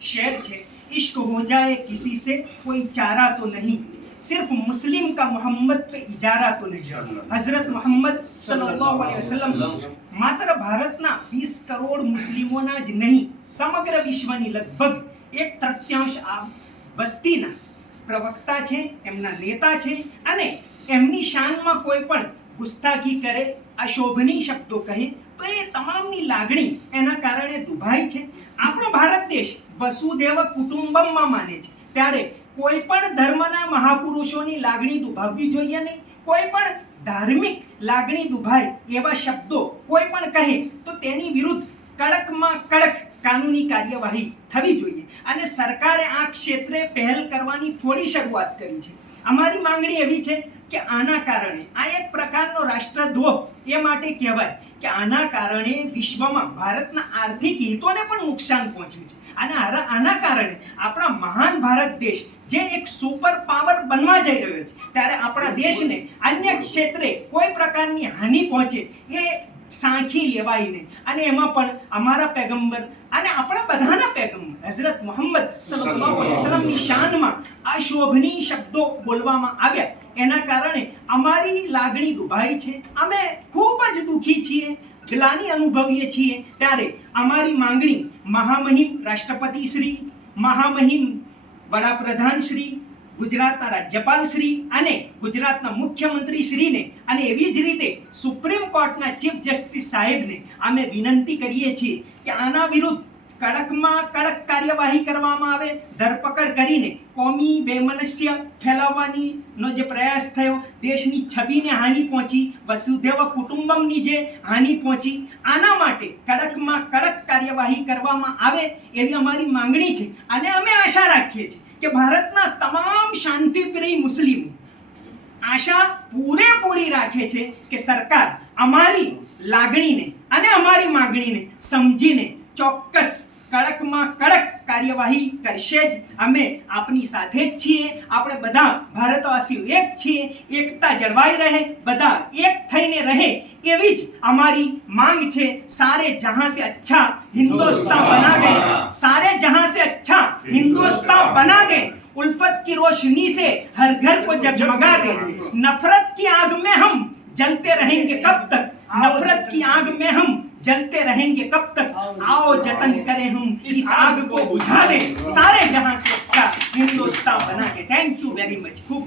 शेर छे, इश्क हो जाए किसी से कोई चारा तो नहीं, सिर्फ मुस्लिम का मोहम्मद पे इजारा तो नहीं। हजरत मोहम्मद सल्लल्लाहु अलैहि वसल्लम માત્ર ભારતના 20 કરોડ મુસ્લિમોના જ નહીં, સમગ્ર વિશ્વની લગભગ 1/3 આ વસ્તીના પ્રવક્તા છે, એમના નેતા છે અને એમની શાનમાં કોઈ પણ ગુસ્તાખી કરે, અશોભનીય શબ્દો કહે તો એ તમામની લાગણી એના કારણે દુભાઈ છે। આપણો ભારત દેશ વસુદેવ કુટુંબમમાં માને છે, ત્યારે કોઈ પણ ધર્મના મહાપુરુષોની લાગણી દુભાવવી જોઈએ નહીં। કોઈ પણ ધાર્મિક લાગણી દુભાય એવા શબ્દો કોઈ પણ કહે તો તેની વિરુદ્ધ કડકમાં કડક કાનૂની કાર્યવાહી થવી જોઈએ અને સરકારે આ ક્ષેત્રે પહેલ કરવાની થોડી શરૂઆત કરી છે। અમારી માંગણી એવી છે કે આના કારણે આ એક પ્રકારનો રાષ્ટ્રદ્રોહ એ માટે કહેવાય કે આના કારણે વિશ્વમાં ભારતના આર્થિક હિતોને પણ નુકસાન પહોંચ્યું છે અને આના કારણે આપણા મહાન ભારત દેશ જે એક સુપર પાવર બનવા જઈ રહ્યો છે, ત્યારે આપણા દેશને અન્ય ક્ષેત્રે કોઈ પ્રકારની હાનિ પહોંચે એ સાંખી લેવાય નહીં અને એમાં પણ અમારા પૈગંબર અને આપણા બધાના પૈગંબર હઝરત મોહમ્મદ સલ્લલ્લાહુ અલૈહિ વસલ્લમની શાનમાં અશોભનીય શબ્દો બોલવામાં આવ્યા, એના કારણે અમારી લાગણી દુભાઈ છે। અમે ખૂબ જ દુઃખી છીએ, ગ્લાનિ અનુભવીએ છીએ। ત્યારે અમારી માંગણી મહામહિમ રાષ્ટ્રપતિ શ્રી, મહામહિમ વડાપ્રધાન શ્રી, ગુજરાતના રાજ્યપાલ શ્રી અને ગુજરાતના મુખ્યમંત્રી શ્રીને અને એવી જ રીતે સુપ્રીમ કોર્ટના ચીફ જસ્ટિસ સાહેબને અમે વિનંતી કરીએ છીએ કે આના વિરુદ્ધ કડકમાં કડક કાર્યવાહી કરવામાં આવે। ધરપકડ કરીને કોમી વૈમનસ્ય ફેલાવવાનો જે પ્રયાસ થયો, દેશની છબીને હાનિ પહોંચી, વસુધૈવ કુટુંબમની જે હાનિ પહોંચી, આના માટે કડકમાં કડક કાર્યવાહી કરવામાં આવે એવી અમારી માંગણી છે અને અમે આશા રાખીએ છીએ કે ભારતના તમામ શાંતિપ્રિય મુસ્લિમો આશા પૂરેપૂરી રાખે છે કે સરકાર અમારી લાગણીને અને અમારી માંગણીને સમજીને ચોક્કસ કડકમાં કડક કાર્યવાહી કરશે જ। અમે આપની સાથે જ છીએ, આપણે બધા ભારતવાસીઓ એક છીએ, એકતા જળવાઈ રહે, બધા એક થઈને રહે એવી જ અમારી માંગ છે। સારે જહાં સે અચ્છા हिंदुस्तान बना दे, सारे जहां से अच्छा हिंदुस्तान बना दे, उल्फत की रोशनी से हर घर को जगमगा दे। नफरत की आग में हम जलते रहेंगे कब तक, नफरत की आग में हम जलते रहेंगे कब तक, आओ जतन करें हम इस आग को बुझा दें, सारे जहां से अच्छा हिंदुस्तान बना के। Thank you very much. खूब